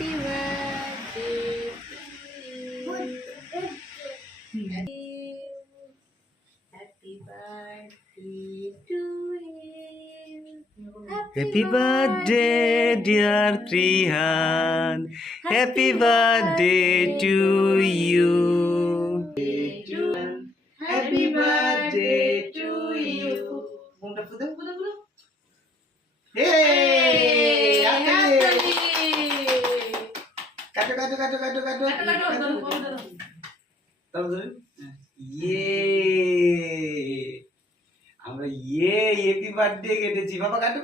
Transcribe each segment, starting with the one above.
Happy birthday to you. Happy birthday to you. Happy birthday, dear Prihan. Happy birthday to you. Happy birthday to you. Hey, Happy. Kado. Tahu. Yeay. আমরা happy birthday কেটেছি বাবা কাটো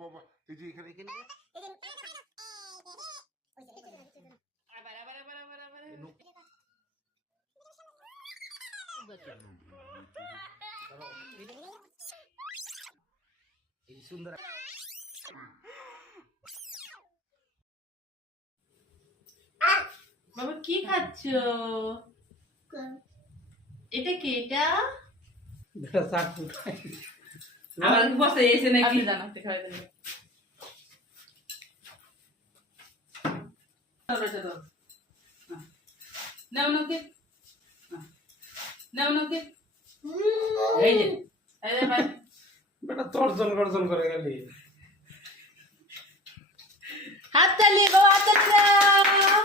বাবা এই যে এখানে এই সুন্দর বাবা কি খাচ্ছো? এটা কি? এটা আমার বসে এসে নাকি জানাতে খাই দেন। নাও এই যে ভাই বেটা তর্জন গর্জন করে গেলি হাত চালিয়ে গো, হাত চালিয়ে দাও।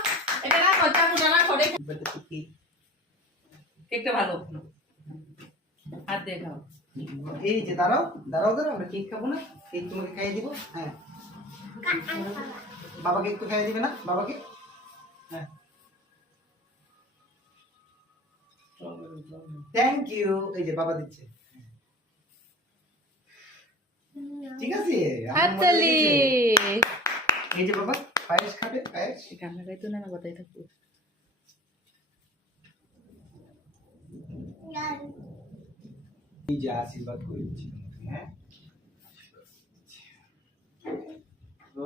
এটা না খরচা কুটা না করে বেটা কি কেকটা ভালো হাত দিয়ে খাও। এই যে দাঁড়াও আমরা কেক খাবো না, কেক তোমাকে খাইয়ে দিব। হ্যাঁ বাবাকে একটু খাইয়ে দিবে না বাবাকে? হ্যাঁ থ্যাংক ইউ। এই যে বাবা দিচ্ছে, ঠিক আছে। হাততালি। এই যে বাবা পায়েস খাবে, পায়েস। ক্যামেরায় তো না কথাই থাকবো। এই যে আশীর্বাদ করে দিচ্ছি তোমাকে। হ্যাঁ তো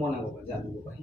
মনে বাবা জানবো ভাই।